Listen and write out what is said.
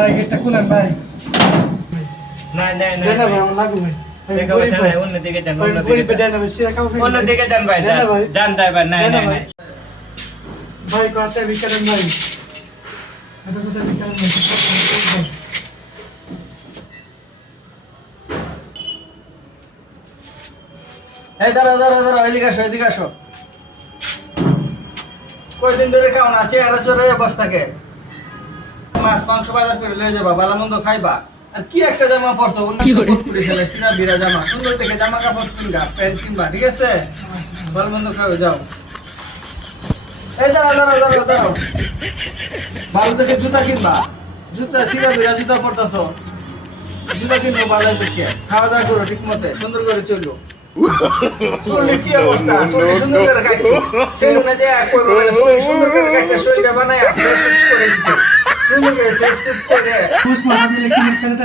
ভাই গেটটা খুলেন ভাই। না না না দেন না ভাই আমার লাগবে ভাই। দেখা বসে ভাই অন্যদিকে যান গরিবে যান না ভাই সিরা কাউ খাই। অন্যদিকে যান ভাই দেন না ভাই। যান ড্রাইভার না দেন না না না ভাই। ভাই কাটা বিকারেন ভাই। এটা তো বিকারেন ভাই। এই দাঁড়াও দাঁড়াও দাঁড়াও এদিকে আসো কয়দিন ধরে খাও না চেহারা চোরে অবস্থাকে মাছ মাংস বাজার করে লয়ে যাবা ভালো মন্দ খাইবা আর কি একটা জামা পরছো অন্য করে ফেলেছি না বিরা জামা সুন্দর দেখে জামা কাপড় কিনবা প্যান্ট কিনবা ঠিক আছে ভালো মন্দ খাও যাও এই দাঁড়াও দাঁড়াও দাঁড়াও দাঁড়াও ভালো থেকে জুতা কিনবা জুতা সিরা বিরা জুতা পরতাছো জুতা কিনবো ভালো দেখে খাওয়া দাওয়া করো ঠিক মতে সুন্দর করে চলো শরীরে কি অবস্থা শরীর সুন্দর করে কাটছো সেলুনে যে সুন্দর করে কাটছে শরীরটা বানায় করে দিতে সুন্দর করে সেট করে পুষ্পা মিলে কি খেলতে